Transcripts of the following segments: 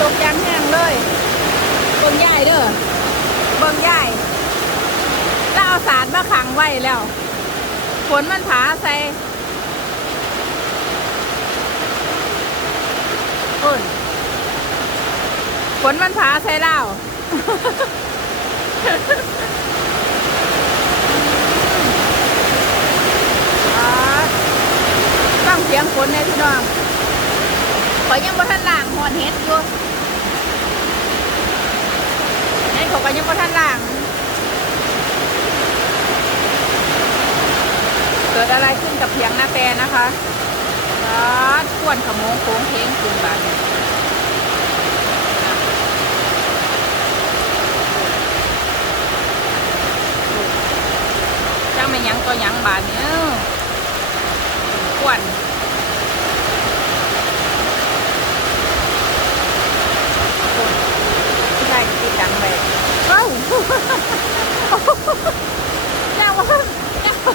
ตกยางแห้งเลยเบิ่งใหญ่เด้อเบิ่งใหญ่แล้วเอาสารมาขังไว้แล้วฝนมันผาใส่ฝนฝนมันผาใส่แล้วฟังเสียงฝนในพี่น้องขอยยังบ่ทันล่างหอนเฮ็ดอยู่นั่น เขาก็ยังบ่ทันหล่างเกิดอะไรขึ้นกับเพียงหน้าแปรนะคะรัดควนขโมงโค้งเพลงขึ้นบาดเนี่ยจ้างไม่ยังก็ยังบาดเนี่ยควนไม่ใช่ที่ดังไปเอ้า แน่ว่าแน่ว่า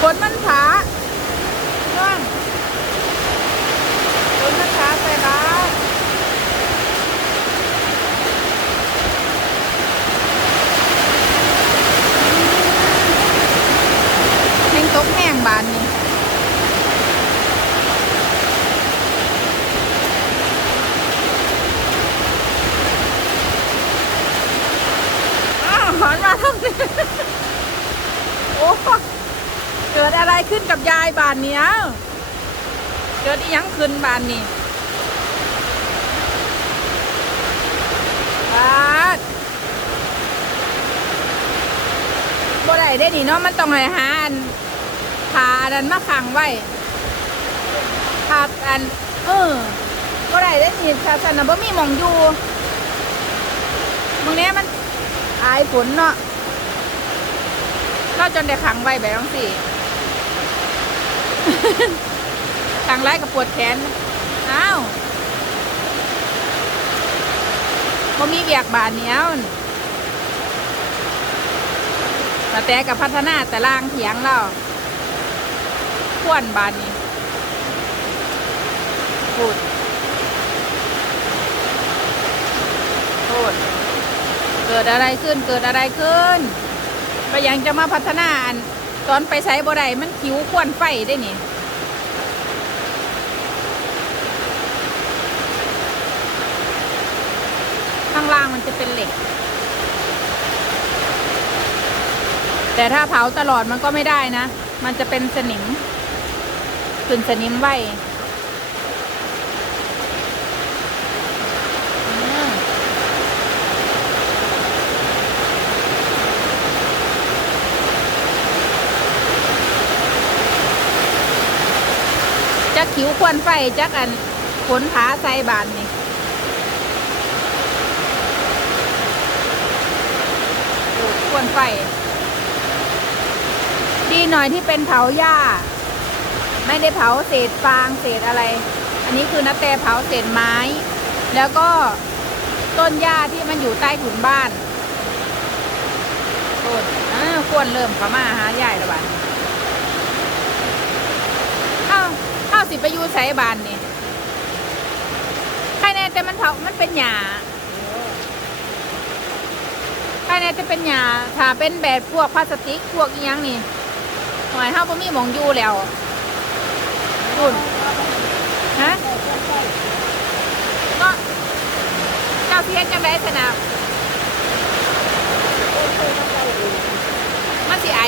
ฝนมันผาน้องฝนมันผาใส่บ้านแห้งตกแห้งบานนี่ อ้อนมาทำนี่โอ้เกิดอะไรขึ้นกับยายบานเนี้ยเกิดอีหยังขึ้นบานนี้บาดบ่ได้ได้นี่เนาะมันต้องให้หาอันพาอันนั้นมาขังไว้พาอัน เออบ่ได้ได้นี่ศาสันาบ่มีหมองอยู่มึงเนี้ยมัน อายฝนเนาะเราจนได้ขังไว้แบบนั้นสิทางไล่กับปวดแขน อ้าวเขามีเบียกบานเหนียวแต่แต่กับพัฒนาแต่ล่างเถียงเราขวนบานนี้พูดพูด เกิดอะไรขึ้นเกิดอะไรขึ้นไปยังจะมาพัฒนาอันตอนไปใช้บ่ได้มันคิ้วควนไฟได้นี่ข้างล่างมันจะเป็นเหล็ก แต่ถ้าเผาตลอดมันก็ไม่ได้นะ มันจะเป็นสนิมขึ้นสนิมไว้ คิ้วควันไฟจักอันขนผาใส่บานนี่ควนไฟ ดีหน่อยที่เป็นเผาหญ้า ไม่ได้เผาเศษฟางเศษอะไร อันนี้คือนาแต่เผาเศษไม้ แล้วก็ต้นหญ้าที่มันอยู่ใต้ถุนบ้านโอ้ยอ่าควรเริ่มเข้ามาหาใหญ่ละบานข้าวข้าว สิไปอยูใส่บานนี่ใครแน่แต่มันเผามันเป็นหญ้าภายในจะเป็นหยาถ้าเป็นแบบพวกพลาสติกพวกอีหยังนี่หอยเฮาบ่มีหมองอยู่แล้วคุณฮะก็เจ้าเทียนจังไดสนามมันสิไอ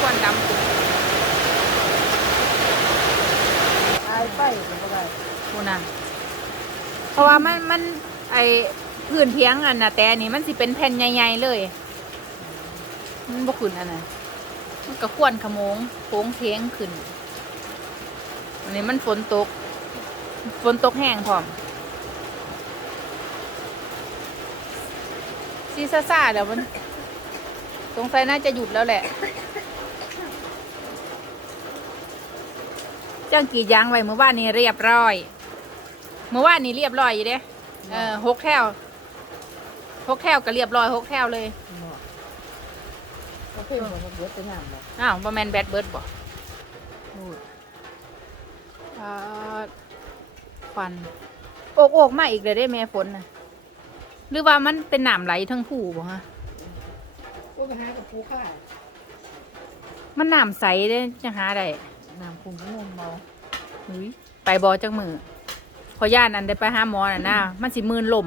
ควันดำ อายไปก็ได้ คุณน่ะ เพราะว่ามันมันไอพื้นเพียงอันน่ะแต่อันนี้มันสิเป็นแผ่นใหญ่ๆเลย มันบ่ขึ้นอันน่ะมันก็ควนขโมงโค้งเทงขึ้น อันนี้มันฝนตก ฝนตกแห้งพร้อมซีซ่าซ่าๆแล้วมันสงสัยน่าจะหยุดแล้วแหละจ้างกีดยางไว้เมื่อวานนี้เรียบร้อย เมื่อวานนี้เรียบร้อยอยู่เด้เออหกแถวหกแถวก็เรียบร้อยหกแถวเลยเนาะก็เพิ่มมาเบิดเป็นหยังบ่อ้าวบอแมนแบดเบิร์ดบอกพูดาดฟันโอกโอกมาอีกเลยได้แม่ฝนนะหรือว่ามันเป็นหนามไหลทั้งผู้บ่ฮะก็ไปหากับผู้ค่ามันหนามใสเด้จะหาได้น้ำคุมก็งมเมาหุยไปบอจักมือ ขอย่านอันได้ไปหาหมอน่ะนะมันสิมืนลม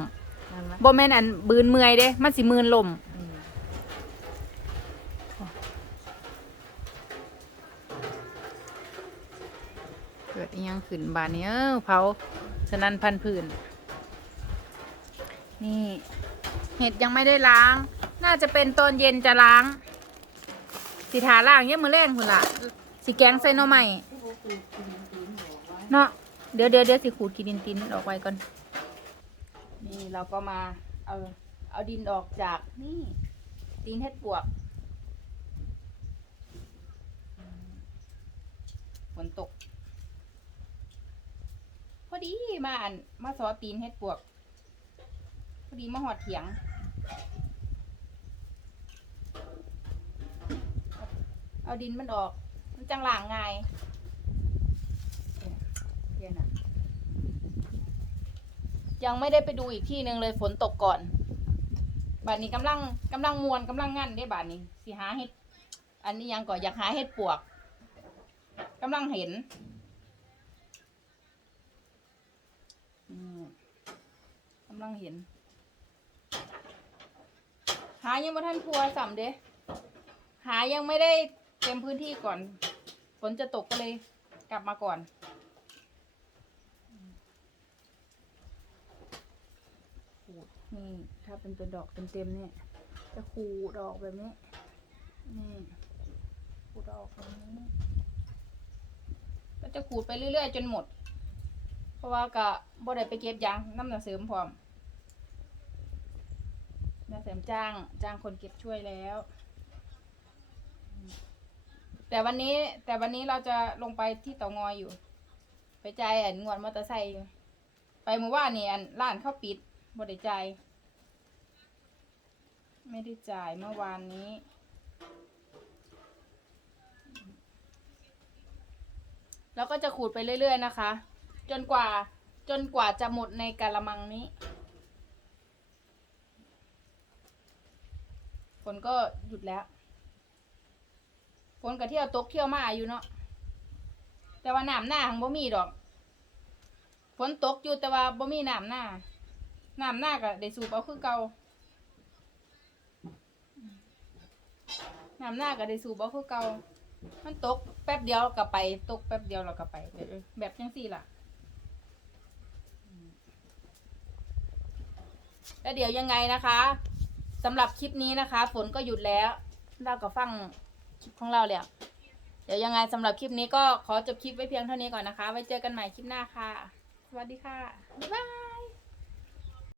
นั่นไหมบ่แม่นอันบืนเมื่อยเด้ มันสิมืนลมอืมเกิดอิหยังขึ้นบานนี้เออเผาสนันพันผืนนี่เห็ดยังไม่ได้ล้าง น่าจะเป็นตอนเย็นจะล้าง สิทาล้างเนี่ยามมือแรงคุณล่ะ สิแกงใส่หน่อไม้ที่พวกกูกินกินบอกว่าเนาะ เดี๋ยวเดี๋ยวเดี๋ยวสิขูดกินดินตินออกไว้ก่อน นี่เราก็มา เอาเอาดินออกจากนี่ดินเห็ดปวกฝนตก พอดีมาอันมาซอตีนเห็ดปวก พอดีมาหอดเถียงเอาดินมันออก มันจังหลางไง เดี๋ยวนะยังไม่ได้ไปดูอีกที่หนึ่งเลยฝนตกก่อนบานนี้กำลังกำลังมวนกำลังงั่นได้บานนี้สิหาเห็ด อันนี้ยังก่อนอยากหาเห็ดปวกกำลังเห็นอืมกำลังเห็น หายังม่ทันทัวสัมเด้หายังไม่ได้เต็มพื้นที่ก่อนฝนจะตกก็เลย กลับมาก่อน ขูดนี่ถ้าเป็นตัวดอกเต็มๆเนี่ย จะขูดออกแบบนี้ นี่ขูดออกแบบนี้ก็จะขูดไปเรื่อยๆ จนหมด เพราะว่ากะบ่ได้ไปเก็บยางน้ำหนักเสริมพร้อมน้ำเสริมจ้างจ้างคนเก็บช่วยแล้ว แต่วันนี้แต่วันนี้เราจะลงไปที่เตางอยอยู่ ไปใจ่ายอันงวดมอเตอร์ไซค์ไปเมื่อวานนี่อันร้านเข้าปิด บ่ได้จ่ายไม่ได้จ่ายเมื่อวานนี้แล้วก็จะขูดไปเรื่อย ๆ นะคะ จนกว่าจนกว่าจะหมดในกะละมังนี้ฝนก็หยุดแล้วฝนก็เที่ยวตกเที่ยวมาอยู่เนาะแต่ว่าน้ำหน้าของบ่มีดอกฝนตกอยู่แต่ว่าบ่มีน้ำหน้า น้ำหน้าก็ได้สูบเอาคือเก่าน้ำหน้าก็ได้สูบเอาคือเก่ามันตกแป๊บเดียวก็ไป ตกแป๊บเดียวเราก็ไปแบบแบบจังสี่ล่ะแล้วเดี๋ยวยังไงนะคะสำหรับคลิปนี้นะคะ ฝนก็หยุดแล้วเราก็ฟังคลิปของเราแล้วเดี๋ยวยังไงสำหรับคลิปนี้ก็ขอจบคลิปไว้เพียงเท่านี้ก่อนนะคะ ไว้เจอกันใหม่คลิปหน้าค่ะ สวัสดีค่ะ บ๊ายบาย